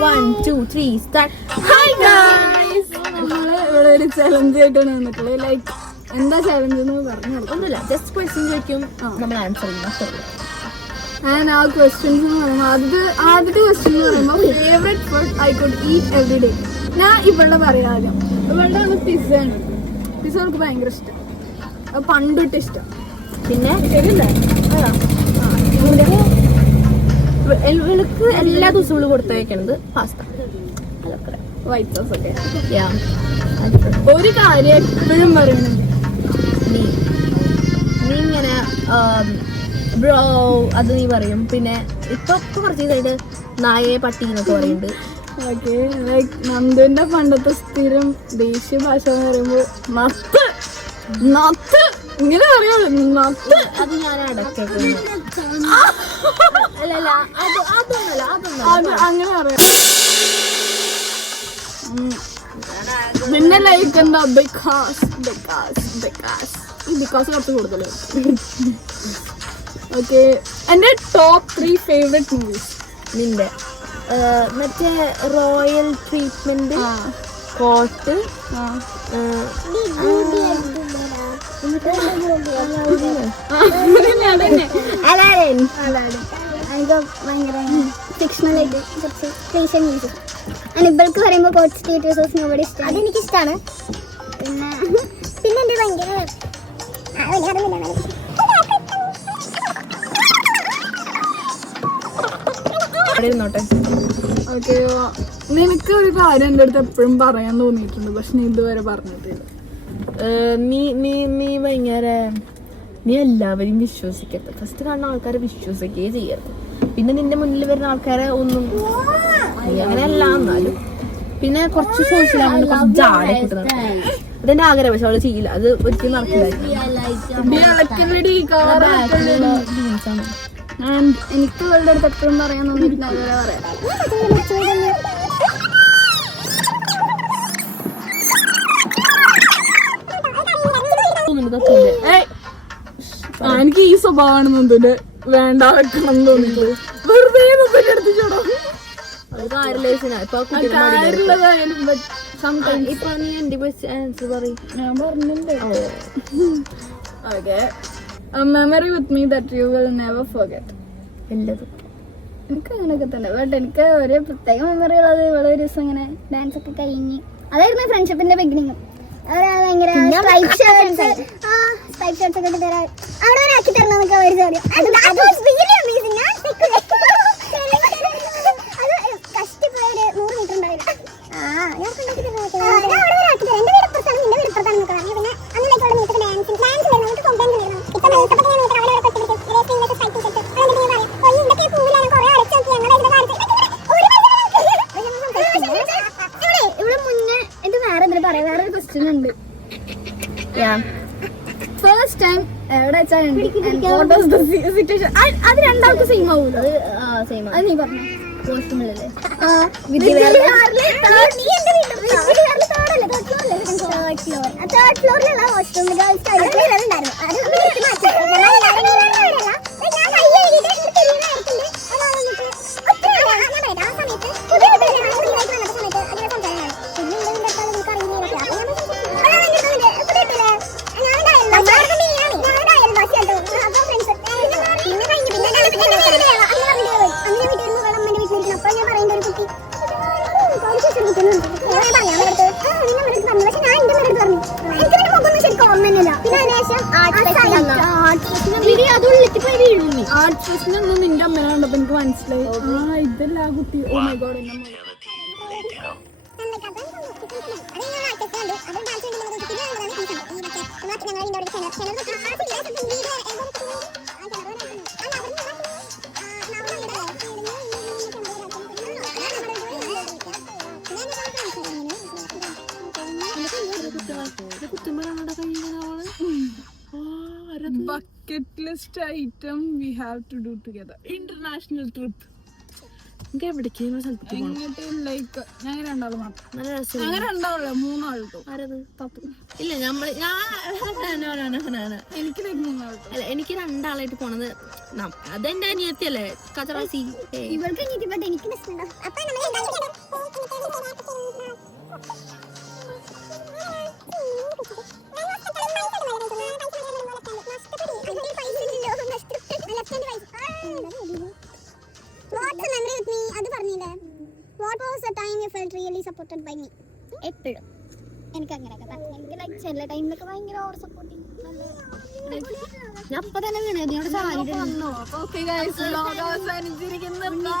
1, 2, 3 start. Hi guys. നമ്മള് ഇവിടെ ഒരു ചലഞ്ച് ആയിട്ടാണ് വന്നിട്ടുള്ളത്. ലൈക്ക് എന്താ ചലഞ്ച് എന്ന് പറഞ്ഞു ഒന്നുമില്ല, ജസ്റ്റ് ക്വസ്റ്റ്യൻ ചോദിക്കും, നമ്മൾ ആൻസർ ചെയ്യും. ആൻഡ് ആ ക്വസ്റ്റ്യൻസ് എന്ന് പറയുമ്പോൾ ആദ്യത്തെ ക്വസ്റ്റ്യൻ എന്ന് പറയുമ്പോൾ favourite food I could eat every day. ഞാൻ ഇവളുടെ പറയാം, ഇവളുടെ ആണ് പിസ്സ ആണ്. പിസ്സ അവൾക്ക് ഭയങ്കര ഇഷ്ടം, പണ്ടിട്ട് ഇഷ്ടം. പിന്നെ ഇവൾക്ക് എല്ലാ ദിവസവും കൊടുത്തയക്കണത് പാസ്ത, വൈറ്റ് സോസ് ഒക്കെ. Yeah. ഒരു കാര്യം എപ്പോഴും പറയുന്നുണ്ട്, നീ ഇങ്ങനെ ബ്രോ അത് നീ പറയും. പിന്നെ ഇപ്പൊ കുറച്ച് ഇതായിട്ട് നായയെ പട്ടി എന്നൊക്കെ പറയുന്നുണ്ട്. ഓക്കെ, ലൈക്ക് നന്ദുവിന്റെ പണ്ടത്തെ സ്ഥിരം ദേശീയ ഭാഷ എന്ന് പറയുമ്പോൾ നത്ത് നത്ത് ഇങ്ങനെ പറയുള്ളൂ, നത്ത്. അത് ഞാൻ അടക്കേക്ക് അല്ലല്ല, അത് അങ്ങനെ പറയാം. പിന്നെ ലൈക്ക് എന്താ ബിക്കോസ് ഈ ബിക്കോസ് കുറച്ച് കൂടുതലാണ്. ഓക്കെ, എൻ്റെ ടോപ്പ് 3 ഫേവറേറ്റ് മൂവീസ്. നിന്റെ മറ്റേ റോയൽ ട്രീറ്റ്മെന്റ്, കോട്ട്, ഫിക്ഷണലായിട്ട് കുറച്ച് ക്ലീഷേ മ്യൂസിക്. ഇവൾക്ക് പറയുമ്പോൾ കോച്ച് തിയേറ്റേഴ്സ് നോബഡി ഇഷ്ടം, അതെനിക്കിഷ്ടമാണ്. പിന്നെ എൻ്റെ ഭയങ്കര ഓക്കെ, നിനക്ക് ഒരു കാര്യം എൻ്റെ അടുത്ത് എപ്പോഴും പറയാൻ തോന്നിയിട്ടുണ്ട്, പക്ഷെ നീ ഇതുവരെ പറഞ്ഞിട്ടില്ല. നീ ഭയങ്കര നീ എല്ലാവരെയും വിശ്വസിക്കരുത്. ഫസ്റ്റ് കാണുന്ന ആൾക്കാരെ വിശ്വസിക്കുകയേ ചെയ്യരുത്. പിന്നെ നിന്റെ മുന്നിൽ വരുന്ന ആൾക്കാരെ ഒന്നും നീ അങ്ങനെയല്ല. എന്നാലും പിന്നെ കുറച്ച് സോഷ്യൽ കുറച്ച് ജാടെ കിട്ടുന്നത് അതെന്റെ ആഗ്രഹം, പക്ഷെ അവള് ചെയ്യില്ല. അത് ഒരിക്കലും നടക്കില്ല. എനിക്ക് അവളുടെ അടുത്ത് എപ്പോഴും പറയാൻ തോന്നിയിട്ടില്ല, അതുവരെ പറയാം. എനിക്ക് ഈ സ്വഭാവമാണ് നന്ദുന്റെ വേണ്ട വെക്കണം തോന്നിയിട്ടുള്ളത്. വെറുതെ നന്ദുന്റെ അടുത്ത് ചോടാ. ഞാൻ പറഞ്ഞിട്ടുണ്ട്. Okay, memory with me that you will never forget. എല്ലാതും എനിക്ക് അങ്ങനെയൊക്കെ തന്നെ. ബട്ട് എനിക്ക് ഒരു പ്രത്യേക മെമ്മറി ഉള്ളത് ഇവിടെ ഒരു ദിവസം ഇങ്ങനെ ഡാൻസ് ഒക്കെ കഴിഞ്ഞ്, അതായിരുന്നു ഫ്രണ്ട്ഷിപ്പിന്റെ ബിഗിനിങ്. ഭയങ്കര സ്ട്രൈപ്പ് ഷർട്ട്സ് ഒക്കെ ഇട്ട് തരാം, അവിടെ വരെ ആക്കി തരണമെന്നൊക്കെ അവർ പറയും. അത് കഷ്ടിപ്പോയൊരു 100 മീറ്റർ ഉണ്ടാവില്ല. ഞാൻ കൊണ്ടാക്കി തരാം, അവിടെ വരെ ആക്കി തരാം. എന്റെ വീട് പുറത്താണ്, നിന്റെ വീട് പുറത്താണെന്നൊക്കെ പറഞ്ഞു. പിന്നെ അന്നിലേക്ക് അവിടെ മീറ്റർ ഡാൻസ് നമുക്ക് കൊണ്ടുവന്ന് തരണം. ഇപ്പൊ ഇവിടെ മുന്നേ ഇത് വേറെ എന്തെങ്കിലും പറയാം. വേറൊരു ക്വസ്റ്റ്യൻ ഉണ്ട്. ഫസ്റ്റ് ടൈം എവിടെ വെച്ചാൽ സിറ്റുവേഷൻ അത് രണ്ടാൾക്ക് സെയിം ആവൂല. അത് നീ പറഞ്ഞു കോസ്റ്റ്യൂമിലല്ലേ? തേർഡ് ഫ്ലോറിലുള്ള വാഷ്റൂം ആർട്സ് ഫെസ്റ്റിനൊന്നും നിന്റെ അമ്മനെ കണ്ടപ്പോ എനിക്ക് മനസ്സിലായി, ഇതല്ല ആ കുട്ടി. ഓ മൈ ഗോഡ്, എന്നെ bucket list item we have to do together. International trip. എനിക്ക് എവിടേക്കും സ്ഥലത്തേക്ക് പോകണം. എങ്ങോട്ടും ലൈക്ക് ഞങ്ങൾ രണ്ടാളും മാത്രം. നല്ല രസം. ഞങ്ങൾ രണ്ടാളല്ലോ 3 ആൾട്ടോ. ആരത്? പപ്പു. ഇല്ല എനിക്ക് ലൈക്ക് 3 ആൾട്ടോ. അല്ല എനിക്ക് 2 ആളായിട്ട് പോണത്. അതെന്റെ അനിയത്തിയല്ലേ കച്ചറാസി. ഇവൾക്ക് എനിക്ക് ബെസ്റ്റ് ഉണ്ടോ അപ്പൊ എപ്പോഴും എനിക്ക് അങ്ങനെയൊക്കെ എനിക്ക് ലൈക്ക് ചില ടൈമിലൊക്കെ ഭയങ്കര ഓവർ സപ്പോർട്ടിങ് ഞാൻ അപ്പൊ തന്നെ വീണത്. Okay guys, vlog അവസാനിച്ചിരിക്കുന്നു.